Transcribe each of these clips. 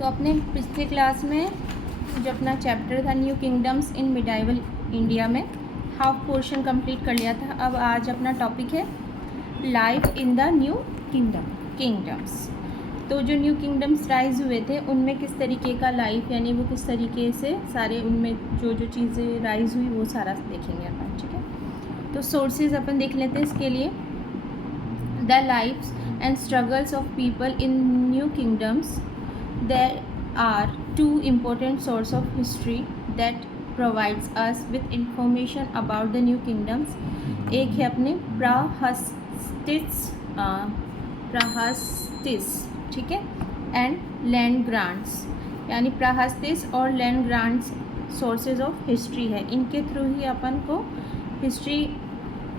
तो अपने पिछले क्लास में जो अपना चैप्टर था न्यू किंगडम्स इन मिडाइवल इंडिया में हाफ पोर्शन कंप्लीट कर लिया था। अब आज अपना टॉपिक है life in the new kingdoms. तो जो न्यू किंगडम्स राइज हुए थे उनमें किस तरीके का लाइफ, यानी वो किस तरीके से सारे उनमें जो जो चीज़ें राइज हुई वो सारा देखेंगे अपन। ठीक है, तो सोर्सेज अपन देख लेते हैं इसके लिए। The lifes and struggles of people in new kingdoms, there are two important sources of history that provides us with information about the new kingdoms. एक है अपने प्राहस्तिस, ठीक है, एंड लैंड ग्रांट्स, यानी प्राहस्तिस और land grants sources of history है। इनके through ही अपन को हिस्ट्री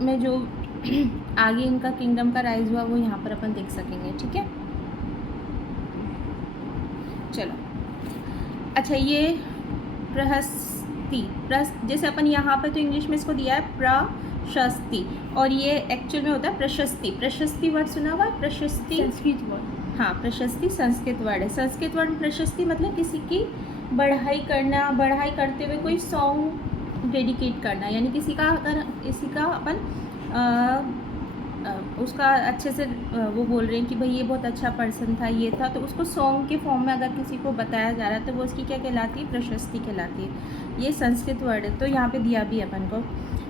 में जो आगे इनका किंगडम का राइज हुआ वो यहाँ पर अपन देख सकेंगे। ठीक है, चलो अच्छा, ये जैसे अपन यहाँ पे तो इंग्लिश में इसको दिया है प्रशस्ति, और ये एक्चुअल में होता है प्रशस्ति। प्रशस्ति वर्ड सुना हुआ है? प्रशस्ति संस्कृत वर्ड। हाँ, प्रशस्ति संस्कृत वर्ड है। संस्कृत वर्ड प्रशस्ति मतलब किसी की बढ़ाई करना, बढ़ाई करते हुए कोई सॉन्ग डेडिकेट करना, यानी किसी का अगर किसी का अपन उसका अच्छे से वो बोल रहे हैं कि भाई ये बहुत अच्छा पर्सन था, ये था, तो उसको सॉन्ग के फॉर्म में अगर किसी को बताया जा रहा है तो वो उसकी क्या कहलाती है? प्रशस्ति कहलाती है। ये संस्कृत वर्ड है, तो यहाँ पे दिया भी अपन को।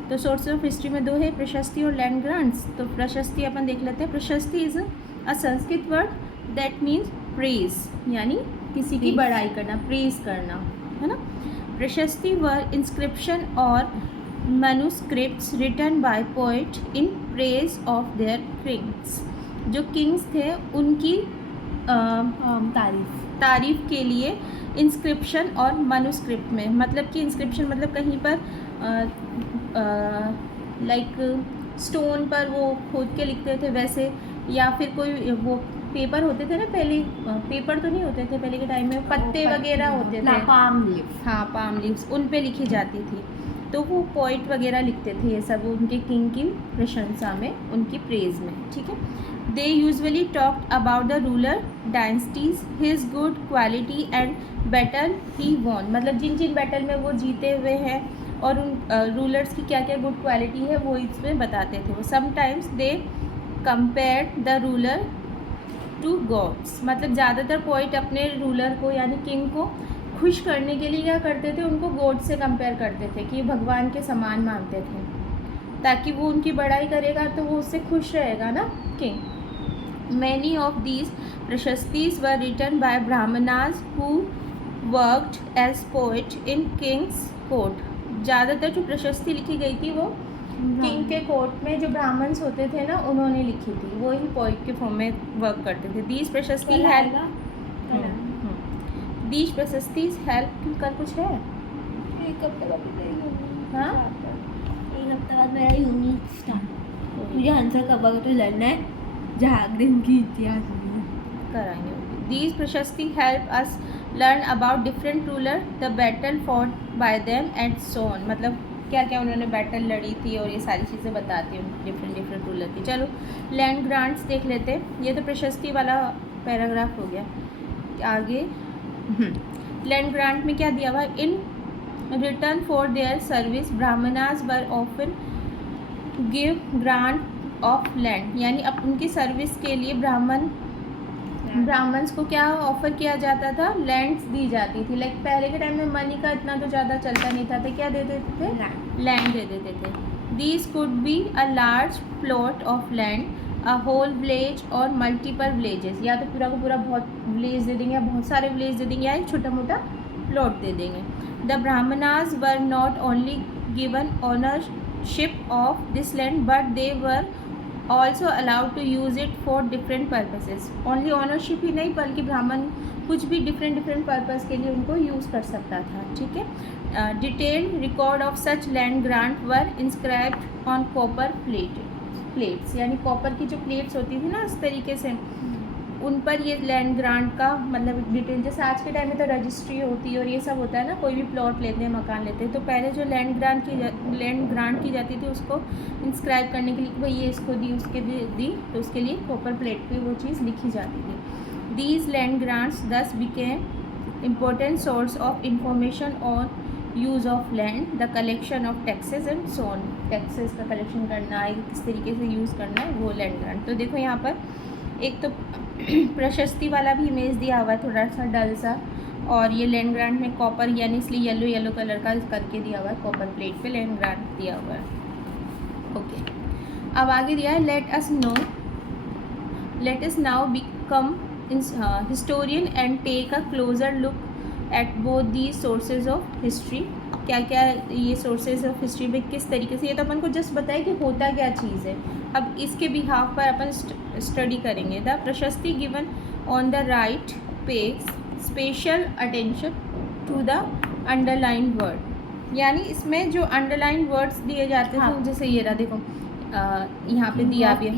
तो सोर्स ऑफ हिस्ट्री में दो है, प्रशस्ति और लैंड ग्रांट्स। तो प्रशस्ति अपन देख लेते हैं। प्रशस्ति is a Sanskrit word that means praise, यानी किसी की बढ़ाई करना, प्रेज करना, है ना। प्रशस्ति वर इंस्क्रिप्शन और manuscripts written by poet in praise of their kings. जो किंग्स थे उनकी तारीफ के लिए इंस्क्रिप्शन और मैन्युस्क्रिप्ट में, मतलब कि इंस्क्रिप्शन मतलब कहीं पर लाइक स्टोन पर वो खोद के लिखते थे वैसे, या फिर कोई वो पेपर होते थे ना पहले, पेपर तो नहीं होते थे पहले के टाइम में, पत्ते वगैरह होते थे, पाम लीव्स। हाँ, पाम लीव्स, उन पे लिखी जाती थी। तो वो पोइट वगैरह लिखते थे ये सब उनके किंग की प्रशंसा में, उनकी प्रेज में। ठीक है, they usually talked about the ruler dynasties, his good quality and battle he won, मतलब जिन जिन बैटल में वो जीते हुए हैं और उन रूलर्स की क्या क्या गुड क्वालिटी है वो इसमें बताते थे वो। Sometimes they compared the ruler to gods, मतलब ज़्यादातर पोइट अपने रूलर को यानी किंग को खुश करने के लिए क्या करते थे? उनको गॉड से कंपेयर करते थे कि भगवान के समान मानते थे, ताकि वो उनकी बड़ाई करेगा तो वो उससे खुश रहेगा ना king. Many of these prashastis were written by Brahmanas who worked as poet in kings court. ज़्यादातर जो प्रशस्ति लिखी गई थी वो किंग के कोर्ट में जो ब्राह्मण्स होते थे ना उन्होंने लिखी थी, वो ही पोइट के फॉर्म में वर्क करते थे। दीज प्रशस्ति है, बीच प्रशस्तीज हेल्प कर कुछ है। एक हफ्ते बाद हाँ, एक हफ्ते बाद मेरा यूनिट स्टार्ट, मुझे आंसर कवर तो लड़ना है झारखंड की इतिहास कराएंगे। दीज प्रशस्ति help us learn about different ruler, the battle fought bye them and so on, मतलब क्या क्या उन्होंने बैटल लड़ी थी और ये सारी चीज़ें बताती हैं डिफरेंट रूलर की। चलो लैंड ग्रांट्स देख लेते हैं। ये तो प्रशस्ति वाला पैराग्राफ हो गया। आगे लैंड ग्रांट में क्या दिया हुआ? In return for their service Brahmanas were often give grant of land, यानी अब उनकी सर्विस के लिए ब्राह्मण्स को क्या ऑफर किया जाता था? लैंड्स दी जाती थी। लाइक पहले के टाइम में मनी का इतना तो ज़्यादा चलता नहीं था, तो क्या दे देते थे? लैंड दे देते थे। These could be a large plot of land, a whole village और मल्टीपल विलेजेस, या तो पूरा का पूरा बहुत विलेज दे देंगे या बहुत सारे विलेज दे देंगे, या एक छोटा मोटा प्लॉट दे देंगे। The Brahmanas were not only given ownership of this land but they were also allowed to use it for different purposes. Only ownership ही नहीं बल्कि ब्राह्मण कुछ भी डिफरेंट पर्पज़ के लिए उनको यूज़ कर सकता था। ठीक है, detailed record of such land grant were inscribed on copper plates, यानी कॉपर की जो प्लेट्स होती थी ना इस तरीके से, उन पर ये लैंड ग्रांट का मतलब डिटेल, जैसे आज के टाइम में तो रजिस्ट्री होती है और ये सब होता है ना, कोई भी प्लॉट लेते हैं, मकान लेते हैं, तो पहले जो लैंड ग्रांट की जाती थी उसको इंस्क्राइब करने के लिए कि भाई ये इसको दी, उसके दी, तो उसके लिए कॉपर प्लेट पे वो चीज़ लिखी जाती थी। दीज लैंड ग्रांट्स दस became important source of information on use of land, the collection of taxes and so on. Taxes का कलेक्शन करना है, किस तरीके से यूज़ करना है, वो लैंड ग्रांट। तो देखो यहाँ पर एक तो प्रशस्ति वाला भी इमेज दिया हुआ है थोड़ा सा डल सा, और ये लैंड ग्रांट में कॉपर यानी इसलिए येलो येलो कलर का करके दिया हुआ है, कॉपर प्लेट पे लैंड ग्रांट दिया हुआ है। ओके, अब आगे दिया है let us now become historian and take a closer look at both the sources of history. क्या क्या ये सोर्सेज ऑफ हिस्ट्री में किस तरीके से, ये तो अपन को जस्ट बताया कि होता क्या चीज़ है। अब इसके बिहाफ पर अपन स्टडी करेंगे। The prashasti given on the right page special attention to the underline word, यानी इसमें जो अंडरलाइन वर्ड्स दिए जाते थे, जैसे ये रहा देखो यहाँ पे दिया भी है,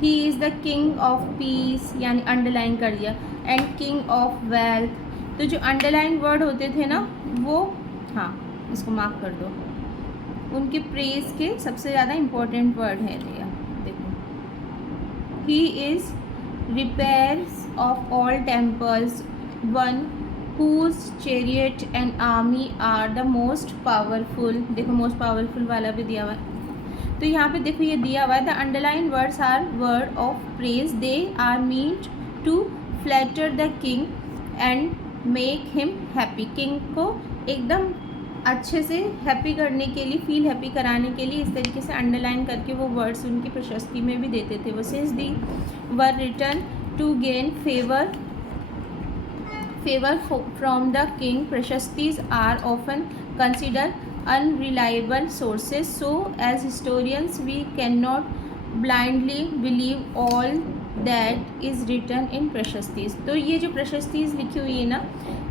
ही is the king of piece, यानी अंडरलाइन कर दिया, एंड किंग ऑफ वेल्थ। तो जो अंडरलाइन वर्ड होते थे ना वो, हाँ इसको मार्क कर दो, उनके प्रेज के सबसे ज़्यादा इम्पोर्टेंट वर्ड है ये देखो। He is repairs of all temples, one whose chariot and army are the most powerful. देखो मोस्ट पावरफुल वाला भी दिया हुआ है। तो यहाँ पे देखो ये दिया हुआ है, the underline words are word of praise, they are meant to flatter the king and make him happy. King को एकदम अच्छे से हैप्पी करने के लिए, फील हैप्पी कराने के लिए इस तरीके से अंडरलाइन करके वो वर्ड्स उनकी प्रशस्ति में भी देते थे। वो since they were written to gain favour from the king, prashastis are often consider unreliable sources, so as historians we cannot blindly believe all that is written in प्रशस्तिज। तो ये जो प्रशस्तिज लिखी हुई है ना,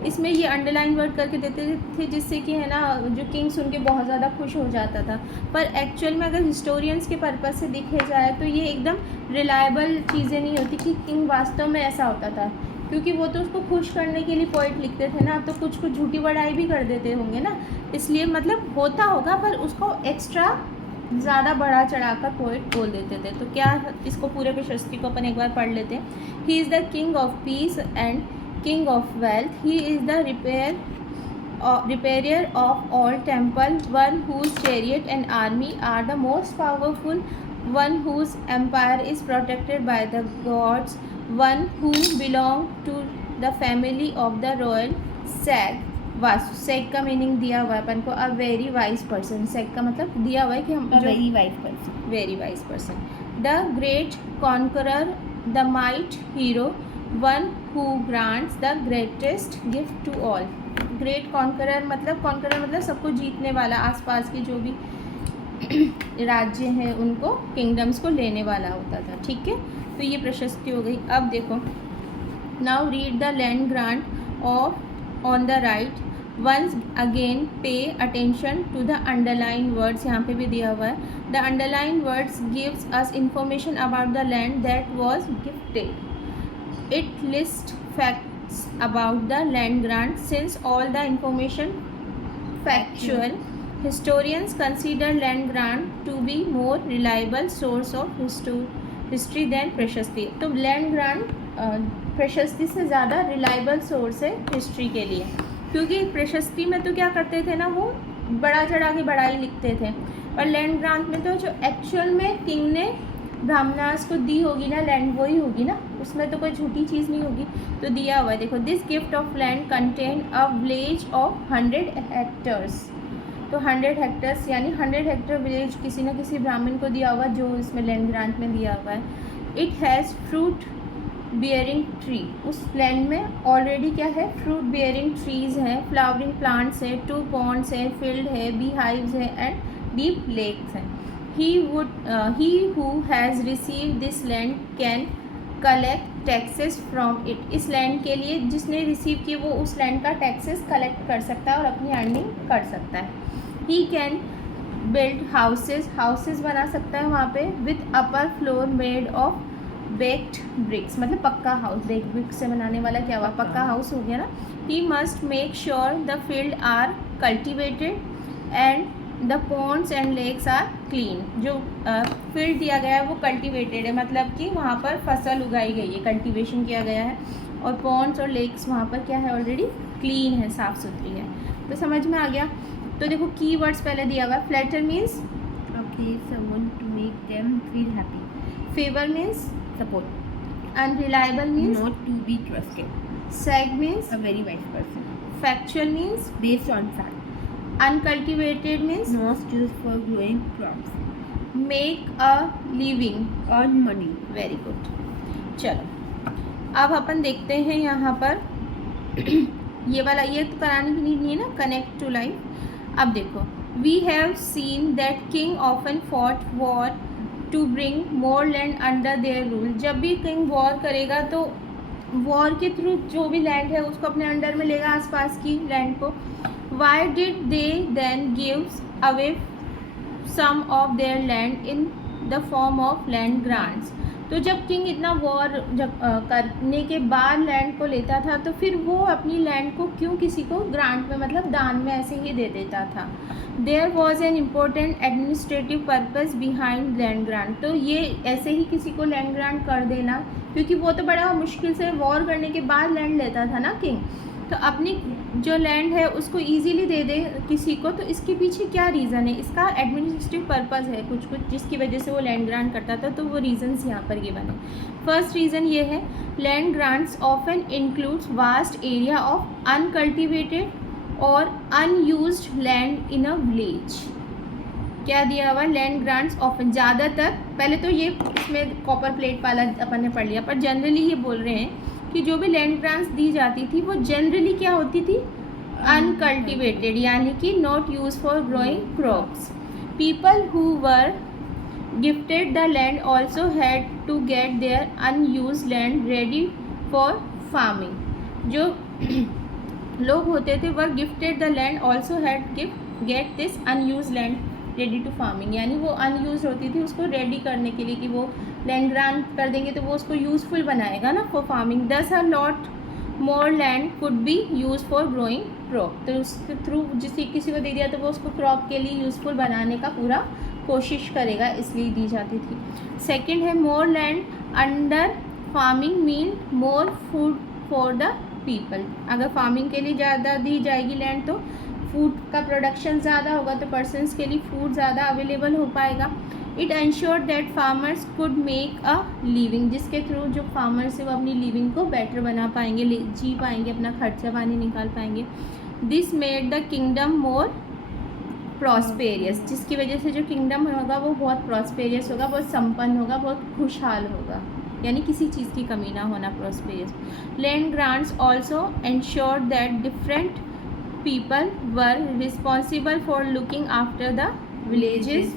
इसमें ये अंडरलाइन वर्ड करके देते थे जिससे कि है ना जो किंग सुन के बहुत ज़्यादा खुश हो जाता था। पर एक्चुअल में अगर हिस्टोरियंस के पर्पज़ से देखे जाए तो ये एकदम रिलायबल चीज़ें नहीं होती कि किंग वास्तव में ऐसा होता था, क्योंकि वो तो उसको खुश करने के लिए पोइट लिखते थे ना, तो कुछ कुछ झूठी बड़ाई भी कर देते होंगे ना, इसलिए मतलब होता होगा पर उसको एक्स्ट्रा ज़्यादा बढ़ा चढ़ाकर पोइट बोल देते थे। तो क्या इसको पूरे प्रशस्ति को अपन एक बार पढ़ लेते हैं। He is the king of peace and king of wealth, he is the repair of all temple, one whose chariot and army are the most powerful, one whose empire is protected by the gods, one who belong to the family of the royal sag। Vasu सैग का meaning दिया हुआ है अपन को, a very wise person. सैग का मतलब दिया हुआ है कि हम very wise person. The great conqueror, the might hero, one who grants the greatest gift to all. Great conqueror मतलब सबको जीतने वाला, आसपास के जो भी राज्य हैं उनको, किंगडम्स को लेने वाला होता था। ठीक है, तो ये प्रशस्ति हो गई। अब देखो, now read the land grant of on the right, once again pay attention to the underline words. यहाँ पे भी दिया हुआ है, the underline words gives us information about the land that was gifted. It list facts about the land grant, since all the information factual, historians consider land grant to be more reliable source of history than प्रशस्ति। तो land grant प्रशस्ति से ज़्यादा reliable source है history के लिए, क्योंकि प्रशस्ति में तो क्या करते थे ना, वो बड़ा चढ़ा के बड़ाई लिखते थे, और लैंड ग्रांट में तो जो एक्चुअल में किंग ने ब्राह्मणास को दी होगी ना लैंड, वही होगी ना, उसमें तो कोई झूठी चीज़ नहीं होगी। तो दिया हुआ है देखो, this gift of land contain a village of 100 hectares. तो 100 हेक्टर्स यानी 100 हेक्टर विलेज किसी न किसी ब्राह्मण को दिया हुआ, जो इसमें लैंड ग्रांट में दिया हुआ है। It has fruit bearing tree, उस लैंड में ऑलरेडी क्या है, फ्रूट बियरिंग ट्रीज़ हैं, फ्लावरिंग प्लांट्स है, 2 पॉन्ड्स है, फील्ड है, बी हाइव्स है एंड डीप लेक्स हैं। He who has receive this land can collect taxes from it. इस लैंड के लिए जिसने रिसीव किए वो उस लैंड का टैक्सेस कलेक्ट कर सकता है और अपनी अर्निंग कर सकता है। He can build houses बना सकता है वहाँ पे, with upper floor made of baked bricks, मतलब पक्का हाउस, baked bricks से बनाने वाला क्या हुआ, पक्का हाउस हो गया ना। He must make sure the field are cultivated and the ponds and lakes are clean। जो फील्ड दिया गया है वो कल्टिवेटेड है, मतलब कि वहाँ पर फसल उगाई गई है, कल्टिवेशन किया गया है। और पॉन्ड्स और लेक्स वहाँ पर क्या है, ऑलरेडी क्लीन है, साफ़ सुथरी है। तो समझ में आ गया। तो देखो की वर्ड्स पहले दिया हुआ है। Flatter means someone to make them feel happy. Favour means Support. Unreliable means Not to be trusted. Sag means A very wise person. Factual means Based on fact. Uncultivated means Not used for growing crops. Make a living. Earn money. Very good. चलो अब अपन देखते हैं यहाँ पर ये वाला, ये तो कराने की नीड नहीं है ना, कनेक्ट टू लाइफ। अब देखो, we have seen that king often fought war to bring more land under their rule. जब भी किंग वॉर करेगा तो वॉर के थ्रू जो भी लैंड है उसको अपने अंडर में लेगा, आसपास की लैंड को। Why did they then gives away some of their land in the form of land grants. तो जब किंग इतना वॉर जब करने के बाद लैंड को लेता था तो फिर वो अपनी लैंड को क्यों किसी को ग्रांट में, मतलब दान में ऐसे ही दे देता था। There was an important administrative purpose behind land grant. तो ये ऐसे ही किसी को लैंड ग्रांट कर देना, क्योंकि वो तो बड़ा मुश्किल से वॉर करने के बाद लैंड लेता था ना किंग, तो अपनी जो लैंड है उसको इजीली दे दे किसी को। तो इसके पीछे क्या रीज़न है, इसका एडमिनिस्ट्रेटिव पर्पस है कुछ कुछ जिसकी वजह से वो लैंड ग्रांट करता था। तो वो रीजंस यहाँ पर गिवन है। फर्स्ट रीज़न ये है, land grants often includes vast area of uncultivated और unused land in a village. क्या दिया हुआ, लैंड ग्रांट्स ऑफन, ज़्यादातर, पहले तो ये इसमें कॉपर प्लेट वाला अपन ने पढ़ लिया, पर जनरली ये बोल रहे हैं कि जो भी लैंड ग्रांट्स दी जाती थी वो जनरली क्या होती थी, अनकल्टिवेटेड, यानी कि not use for growing crops. People who were gifted the land also had to get their unused land ready for farming. जो लोग होते थे were gifted the land also had get this unused land ready to farming, यानी वो unused होती थी, उसको ready करने के लिए कि वो लैंड ग्रांट कर देंगे तो वो उसको यूज़फुल बनाएगा ना फॉर फार्मिंग। दस a lot more land could be use for growing crop. तो उसके थ्रू जिसे किसी को दे दिया तो वो उसको क्रॉप के लिए यूज़फुल बनाने का पूरा कोशिश करेगा, इसलिए दी जाती थी। सेकंड है, मोर land under farming mean more food for the people. अगर फार्मिंग के लिए ज़्यादा दी जाएगी लैंड तो फूड का प्रोडक्शन ज़्यादा होगा, तो पर्सनस के लिए फूड ज़्यादा अवेलेबल हो पाएगा। It ensure that farmers could make a living, जिसके थ्रू जो फार्मर्स है वो अपनी लिविंग को बेटर बना पाएंगे, जी पाएंगे, अपना खर्चा पानी निकाल पाएंगे। This made the kingdom more prosperous, जिसकी वजह से जो किंगडम होगा वो बहुत प्रॉस्पेरियस होगा, बहुत संपन्न होगा, बहुत खुशहाल होगा, यानी किसी चीज़ की कमी ना होना, prosperous. Land grants also ensure that different people were responsible for looking after the villages.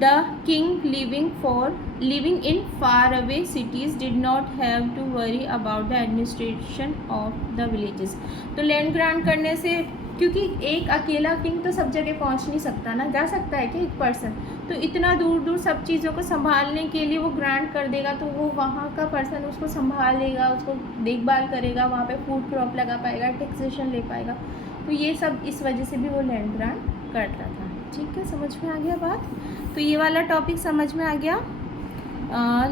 The king living in far away cities did not have to worry about the administration of the villages. तो land grant करने से, क्योंकि एक अकेला king तो सब जगह पहुंच नहीं सकता ना, जा सकता है कि एक पर्सन, तो इतना दूर दूर सब चीज़ों को संभालने के लिए वो ग्रांट कर देगा, तो वो वहाँ का पर्सन उसको संभाल लेगा, उसको देखभाल करेगा, वहाँ पे फूड क्रॉप लगा पाएगा, टैक्सेशन ले पाएगा। तो ये सब इस वजह से भी वो लैंड ग्रांट करता था। ठीक है, समझ में आ गया बात। तो ये वाला टॉपिक समझ में आ गया।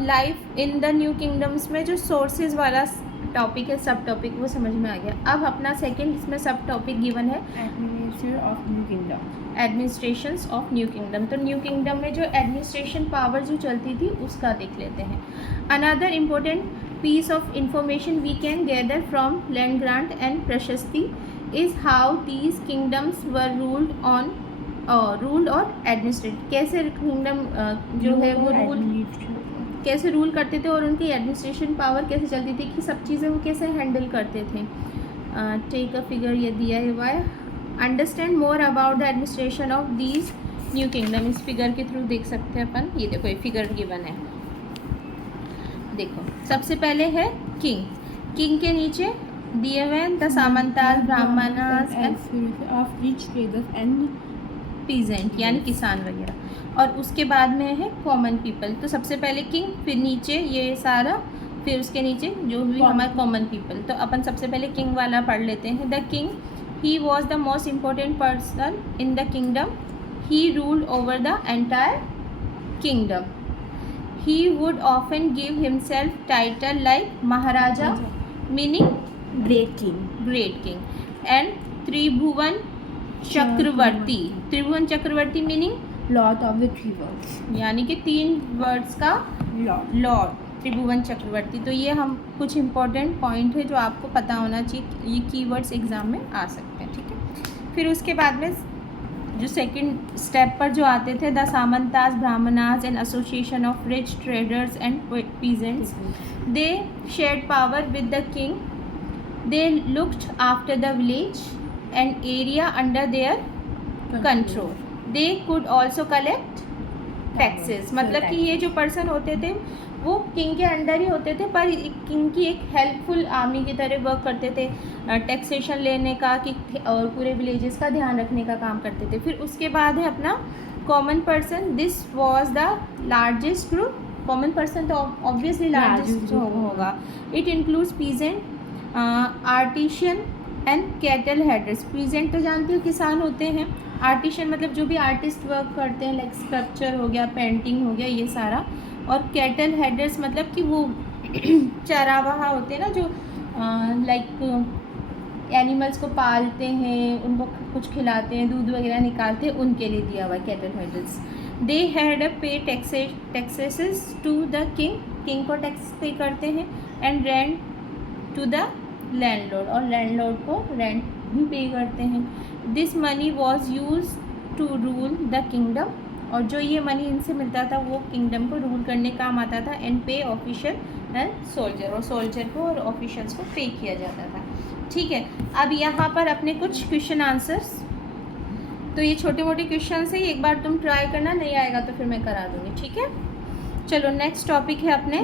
Life in the new kingdoms में जो सोर्सेज वाला टॉपिक है, सब टॉपिक, वो समझ में आ गया। अब अपना सेकंड इसमें सब टॉपिक गिवन है, administration of new kingdom. Administrations of new kingdom. तो न्यू किंगडम में जो एडमिनिस्ट्रेशन पावर जो चलती थी उसका देख लेते हैं। Another important piece of information we can gather from land grant and prashasti is how these kingdoms were ruled और एडमिनिस्ट्रेट। कैसे किंगडम जो है वो रूल कैसे रूल करते थे और उनकी एडमिनिस्ट्रेशन पावर कैसे चलती थी, कि सब चीज़ें वो कैसे हैंडल करते थे। टेक अ फिगर, ये दिया हुआ है। Understand more about the administration of these new kingdom. इस फिगर के थ्रू देख सकते हैं अपन। ये देखो, ये फिगर गिवन है, देखो। सबसे पहले है किंग, किंग के नीचे दिए हुए हैं the samantas, Brahmanas of rich traders and peasant, यानी किसान वगैरह, और उसके बाद में है कॉमन पीपल। तो सबसे पहले किंग, फिर नीचे ये सारा, फिर उसके नीचे जो भी हमारे कॉमन पीपल। तो अपन सबसे पहले किंग वाला पढ़ लेते हैं। The king, he was the most important person in the kingdom, he ruled over the entire kingdom. He would often give himself title like maharaja meaning great king, great king. And Tribhuvan Chakravarti, Tribhuvan Chakravarti meaning lord of the three worlds, यानी कि 3 words का Lord, त्रिभुवन चक्रवर्ती। तो ये हम कुछ important point है जो आपको पता होना चाहिए, ये कीवर्ड्स एग्जाम में आ सकते हैं, ठीक है। फिर उसके बाद में जो सेकंड स्टेप पर जो आते थे, the samantas Brahmanas and association of rich traders and peasants, they shared power with the king, they looked after the village and area under their control, they could also collect taxes. मतलब कि ये जो person होते थे वो किंग के under ही होते थे, पर किंग की एक हेल्पफुल आर्मी की तरह वर्क करते थे, टैक्सेशन लेने का कि और पूरे विलेजेस का ध्यान रखने का काम करते थे। फिर उसके बाद है अपना common person, this was the largest group. Common person तो ऑब्वियसली लार्जेस्ट होगा। It includes peasant, artisan and cattle headers. Peasant तो जानती हो किसान होते हैं, आर्टिशियन मतलब जो भी आर्टिस्ट वर्क करते हैं, लाइक स्कल्पचर हो गया, पेंटिंग हो गया, ये सारा। और कैटल हेडर्स मतलब कि वो चरावाहा होते हैं ना, जो लाइक एनिमल्स को पालते हैं, उनको कुछ खिलाते हैं, दूध वगैरह निकालते हैं, उनके लिए दिया हुआ है cattle herders. They had pay taxes to the king, king को टैक्स पे करते हैं, and rent to the landlord, और लैंडलॉर्ड को रेंट भी पे करते हैं। This money was use to rule the kingdom, और जो ये मनी इनसे मिलता था वो किंगडम को रूल करने काम आता था। एंड पे ऑफिशियल एंड सोल्जर, और सोल्जर को और ऑफिशियल्स को पे किया जाता था, ठीक है। अब यहाँ पर अपने कुछ क्वेश्चन आंसर्स, तो ये छोटे मोटे क्वेश्चन है, एक बार तुम ट्राई करना, नहीं आएगा तो फिर मैं करा दूँगी, ठीक है। चलो नेक्स्ट टॉपिक है अपने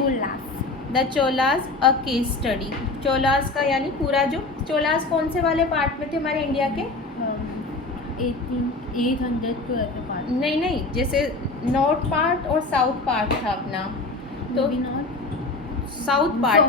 the Cholas, a case study. Cholas का यानी पूरा जो चोलास कौन से वाले पार्ट में थे हमारे इंडिया के? 812 पार्ट, नहीं, जैसे नॉर्थ पार्ट और साउथ पार्ट था अपना, तो साउथ पार्ट,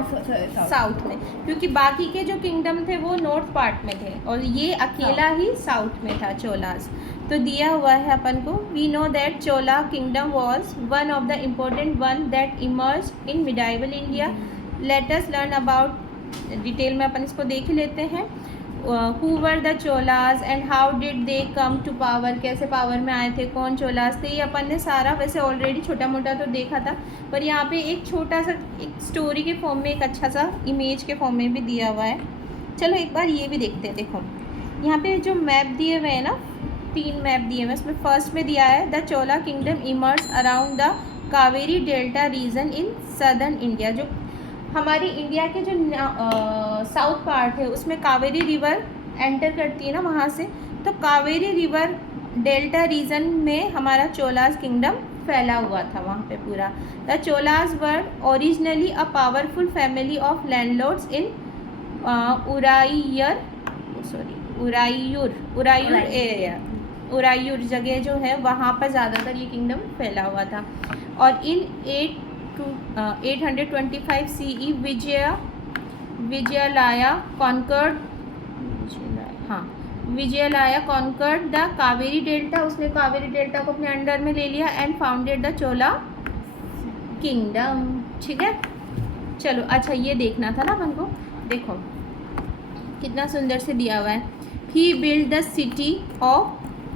साउथ में, क्योंकि बाकी के जो किंगडम थे वो नॉर्थ पार्ट में थे और ये अकेला ही साउथ में था चोलास। तो दिया हुआ है अपन को, we know that Chola kingdom was one of the important one that emerge in medieval India. Let us learn about, detail में अपन इसको देख लेते हैं। Who were the Cholas and how did they come to power, कैसे पावर में आए थे, कौन चोलास थे, ये अपन ने सारा वैसे ऑलरेडी छोटा मोटा तो देखा था, पर यहाँ पे एक छोटा सा एक स्टोरी के फॉर्म में, एक अच्छा सा इमेज के फॉर्म में भी दिया हुआ है। चलो एक बार ये भी देखते हैं। देखो यहाँ पे जो मैप दिए हुए हैं ना, 3 मैप दिए हुए हैं, उसमें फर्स्ट में दिया है the Chola kingdom emerge around the Kaveri delta region in southern India. जो हमारी इंडिया के जो साउथ पार्ट है उसमें कावेरी रिवर एंटर करती है ना वहाँ से, तो कावेरी रिवर डेल्टा रीजन में हमारा चोलास किंगडम फैला हुआ था वहाँ पे पूरा। The Cholas were originally a powerful family of landlords in Uraiyur area, Uraiyur जगह जो है वहाँ पर ज़्यादातर ये किंगडम फैला हुआ था। और in 825 CE Vijayalaya conquered the Kaveri delta, उसने कावेरी डेल्टा को अपने अंडर में ले लिया and founded the Chola kingdom, ठीक है। चलो अच्छा ये देखना था ना अपन को, देखो कितना सुंदर से दिया हुआ है। He build the city of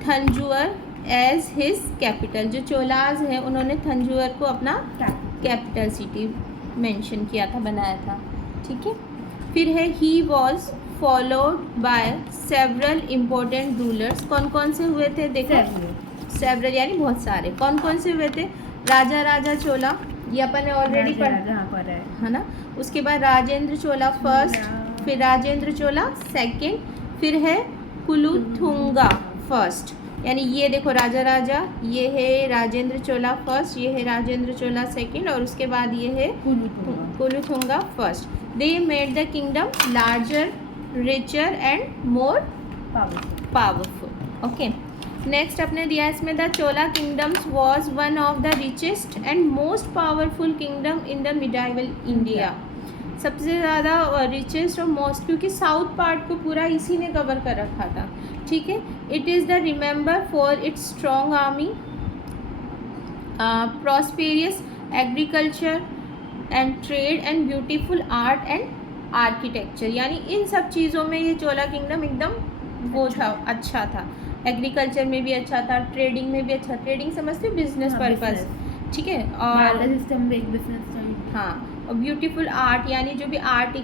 Thanjavur as his capital. जो चोलाज है उन्होंने थंजुवर को अपना कैपिटल सिटी मेंशन किया था, बनाया था, ठीक है। फिर है he was followed by several important rulers. कौन कौन से हुए थे? देखो सेवरल यानी बहुत सारे। कौन कौन से हुए थे? राजा चोला, ये अपन ने ऑलरेडी पढ़ा है ना। उसके बाद राजेंद्र चोला फर्स्ट, फिर राजेंद्र चोला सेकंड, फिर है कुलुथुंगा फर्स्ट। यानी ये देखो राजा, ये है राजेंद्र चोला फर्स्ट, ये है राजेंद्र चोला सेकंड, और उसके बाद ये है Kulothunga first. They made the kingdom larger, richer and more powerful. Okay next अपने दिया इसमें the Chola kingdoms was one of the richest and most powerful kingdom in the medieval India. सबसे ज़्यादा रिचेस्ट और मोस्ट, क्योंकि साउथ पार्ट को पूरा इसी ने कवर कर रखा था, ठीक है। It is the remember for its strong army, prosperous agriculture and trade and beautiful art and architecture, यानी इन सब चीज़ों में ये चोला किंगडम एकदम वो था, अच्छा था। एग्रीकल्चर में भी अच्छा था, ट्रेडिंग में भी अच्छा, ट्रेडिंग समझते हो, बिजनेस पर्पस, ठीक है। और सिस्टम में एक बिजनेस हाँ, और ब्यूटीफुल आर्ट, यानी जो भी आर्ट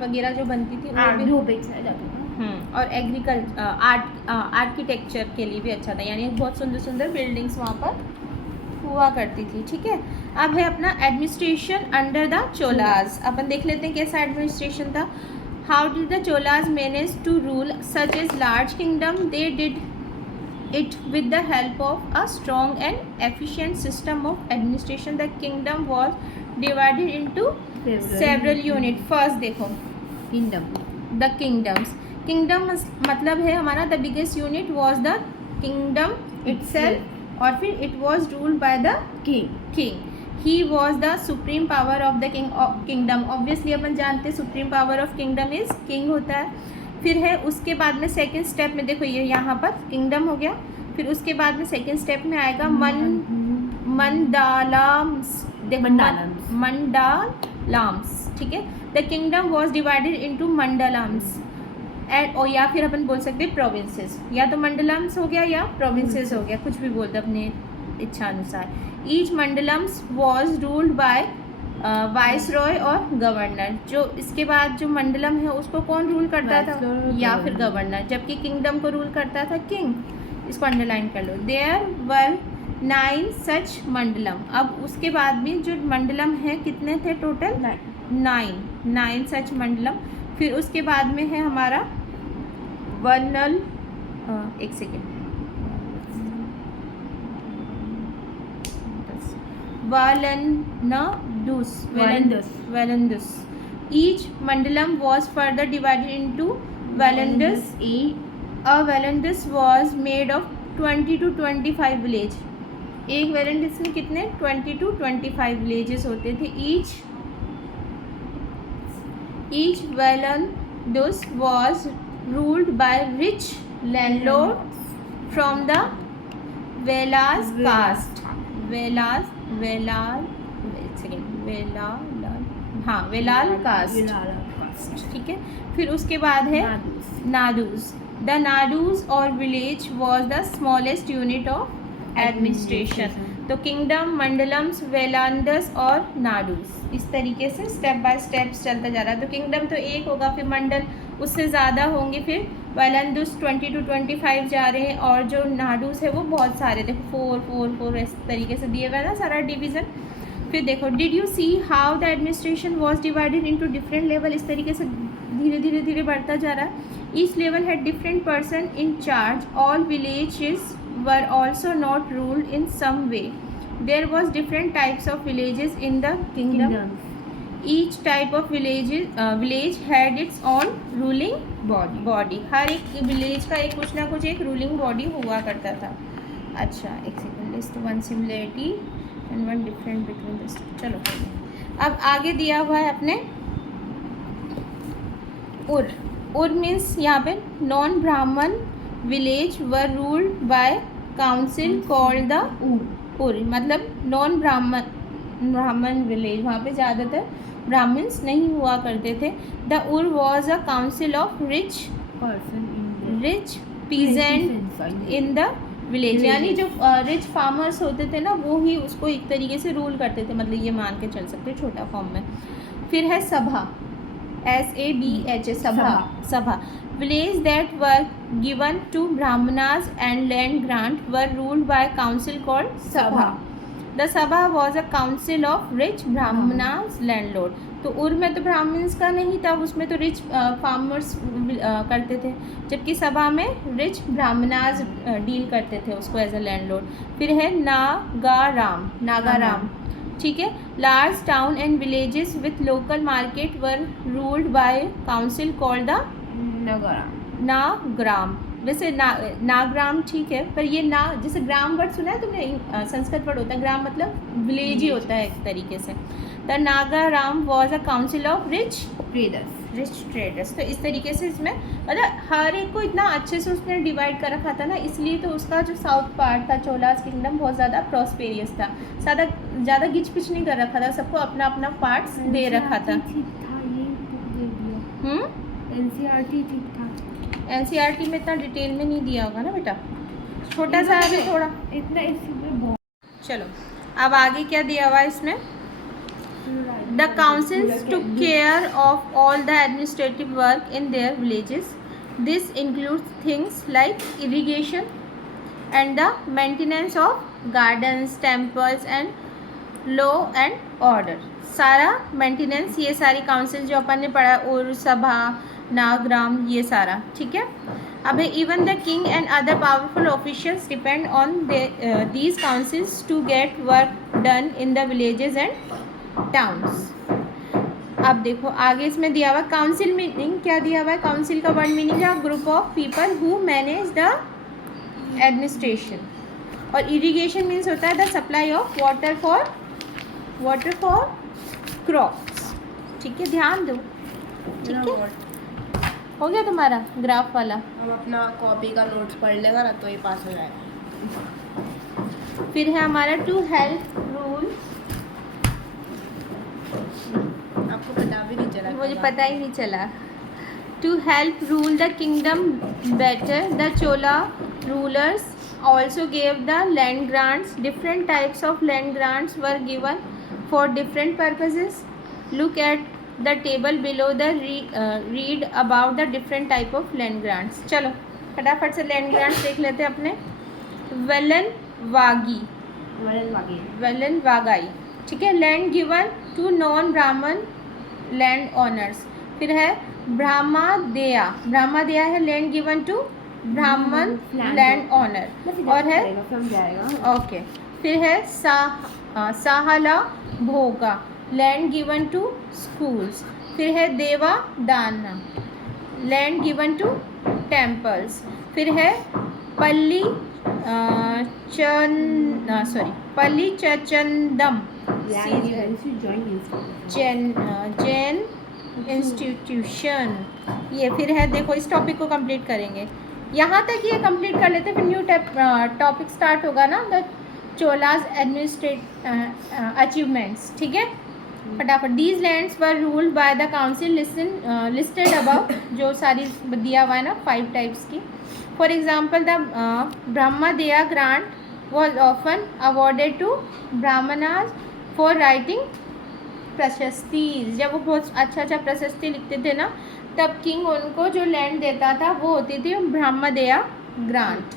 वगैरह जो बनती थी वो भी, वो बेचा जाता था। और एग्रीकल्चर आर्किटेक्चर के लिए भी अच्छा था, यानी बहुत सुंदर सुंदर बिल्डिंग्स वहाँ पर हुआ करती थी, ठीक है। अब है अपना एडमिनिस्ट्रेशन अंडर द चोलास। अपन देख लेते हैं कैसा एडमिनिस्ट्रेशन था। How did the Cholas manage to rule such as large kingdom? They did it with the help of a strong and efficient system of administration. The kingdom was divided into several units. First देखो kingdom, the kingdoms. Kingdom मतलब है हमारा the biggest unit was the kingdom itself, और फिर it was ruled by the king. He was the supreme power of the kingdom. Obviously अपन जानते हैं supreme power of kingdom is king होता है। फिर है उसके बाद में सेकंड स्टेप में देखो, ये यहाँ पर किंगडम हो गया। फिर उसके बाद में सेकंड स्टेप में आएगा मंडालाम्स, मंडालाम्स, ठीक है। The kingdom was divided into mandalams and, और या फिर अपन बोल सकते हैं प्रोविंसेस, या तो मंडलम्स हो गया या प्रोविंसेस हो गया, कुछ भी बोलते अपने इच्छा अनुसार। Each mandalams was ruled by viceroy और गवर्नर। जो इसके बाद जो मंडलम है उसको कौन रूल करता था? या फिर गवर्नर, जबकि किंगडम को रूल करता था किंग। इसको अंडरलाइन कर लो। देयर वर 9 सच मंडलम। अब उसके बाद भी जो मंडलम है कितने थे टोटल? 9 सच मंडलम। फिर उसके बाद में है हमारा वर्नल, एक second, Valendus. Each mandalam was further divided into Valendus. A Valendus was made of 20 to 25 village. एक Valendus में कितने? 20 to 25 विलेजेस होते थे। Each Valendus was ruled by rich landlord from the Velas caste. Vellala caste, ठीक है। फिर उसके बाद है नादूस। द नादूस और village was the smallest unit of administration. तो किंगडम, मंडलम्स, वेलांडस और नाडूस, इस तरीके से स्टेप बाय स्टेप चलता जा रहा है। तो किंगडम तो एक होगा, फिर मंडल उससे ज़्यादा होंगे, फिर वेलांडस 20 to 25 जा रहे हैं, और जो नाडूस है वो बहुत सारे, देखो 4 इस तरीके से दिए हुए है ना सारा डिवीज़न। फिर देखो, did you see how the administration was divided into different level? इस तरीके से धीरे बढ़ता जा रहा है। Each level had different person in charge. All villages were also not ruled in some way. There was different types of villages in the kingdom. Each type of village had its own ruling body. हर एक village का एक कुछ ना कुछ एक ruling body हुआ करता था। अच्छा, एक second, list 1 similarity and 1 different between this. चलो अब आगे दिया हुआ है अपने उर मीन्स यहाँ पे नॉन ब्राह्मण village were ruled by council called the उर। मतलब नॉन ब्राह्मण विलेज, वहाँ पे ज़्यादातर ब्राह्मण्स नहीं हुआ करते थे। द उर was a council of rich peasant in the village, यानी जो रिच फार्मर्स होते थे ना वो ही उसको एक तरीके से रूल करते थे, मतलब ये मान के चल सकते छोटा फॉर्म में। फिर है sabha, SABH, sabha. Village that were given to Brahmanas and land grant were ruled by council called sabha. The sabha was a council of rich Brahmanas landlord. तो उर में तो ब्राह्मण्स का नहीं था, उसमें तो रिच फार्मर्स करते थे, जबकि सभा में रिच ब्राह्मणास डील करते थे उसको एज अ लैंडलॉर्ड। फिर है नागाराम, ठीक है। Large town and villages with local market were ruled by council called the Nagaram. वैसे नाग्राम ठीक है, पर ये जैसे ग्राम वर्ड सुना है तुमने, संस्कृत वर्ड होता है ग्राम, मतलब विलेज ही होता है एक तरीके से। The Nagaram was a council of rich traders. तो इस तरीके से इसमें मतलब हर एक को इतना अच्छे से उसने डिवाइड कर रखा था ना, इसलिए तो उसका जो साउथ पार्ट था चोलास किंगडम बहुत ज़्यादा प्रॉस्पेरियस था। ज़्यादा गिच पिच नहीं कर रखा था, सबको अपना अपना पार्ट्स दे रखा था। NCERT ठीक था। NCERT में इतना डिटेल में नहीं दिया होगा ना बेटा, छोटा सा है थोड़ा। इतना इसमें बहुत। चलो अब आगे क्या दिया हुआ है इसमें, the councils to care of all the administrative work in their villages, this includes things like irrigation and the maintenance of gardens, temples and law and order. सारा मेंटेनेंस, ये सारी काउंसिल जो अपन ने पढ़ा, और सभा, नागराम, ये सारा ठीक है। अब even the king and other powerful officials depend on these councils to get work done in the villages and towns. अब देखो आगे इसमें दिया हुआ काउंसिल मीनिंग, क्या दिया हुआ है, काउंसिल का वर्ड मीनिंग है group of people who manage the administration, और इरिगेशन मीन्स होता है the supply of water for crops. ठीक है, ध्यान दो, ठीक है। हो गया तुम्हारा ग्राफ वाला। हम अपना कॉपी का नोट्स पढ़ लेगा ना तो ये पास हो जाएगा। फिर है हमारा टू हेल्प रूल, आपको पता भी नहीं चला? मुझे पता ही नहीं चला। To help rule the kingdom better, the Chola rulers also gave the land grants. Different types of land grants were given for different purposes. Look at the table below the read about the different type of land grants. चलो फटाफट से land grants देख लेते हैं अपने। वेलन वागाई, ठीक है, land given to non ब्राह्मण लैंड ऑनर्स। फिर है ब्रह्मादेया है लैंड गिवन टू ब्राह्मण लैंड ऑनर, और है ओके। फिर है साहला भोगा, लैंड गिवन टू स्कूल्स। फिर है देवा दाना, लैंड गिवन टू टेम्पल्स। फिर है पल्ली चचंदम जैन इंस्टीट्यूशन, ये। फिर है देखो, इस टॉपिक को कंप्लीट करेंगे, यहाँ तक ये कंप्लीट कर लेते हैं, फिर न्यू टॉपिक स्टार्ट होगा ना, द चोलाज एडमिनिस्ट्रेट अचीवमेंट्स। ठीक है, फटाफट। These lands were ruled by the council listed above, जो सारी दिया हुआ है ना 5 टाइप्स की। For example the brahmadeya grant was often awarded to Brahmanas for writing prashasti. जब वो बहुत अच्छा प्रशस्ति लिखते थे ना, तब किंग उनको जो लैंड देता था वो होती थी ब्रह्मदेया ग्रांट।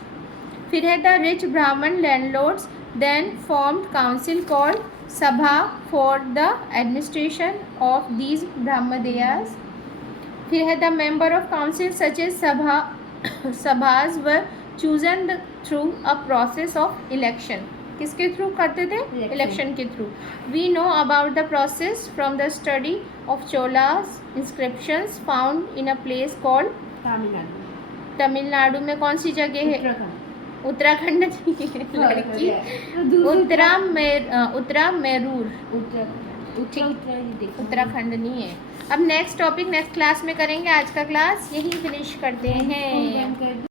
फिर है the rich Brahman landlords then formed council called sabha for the administration of these brahmadeyas. फिर है the member of council such as sabhas were chosen through a process of election. किसके थ्रू करते थे? इलेक्शन के through. We know about the process from the study of Cholas inscriptions found in a place called Tamil Nadu में कौन सी जगह है? उत्तराखंड लड़की, उत्तरामेरूर, उत्तराखंड नहीं है। अब नेक्स्ट टॉपिक नेक्स्ट क्लास में करेंगे, आज का क्लास यहीं फिनिश करते हैं।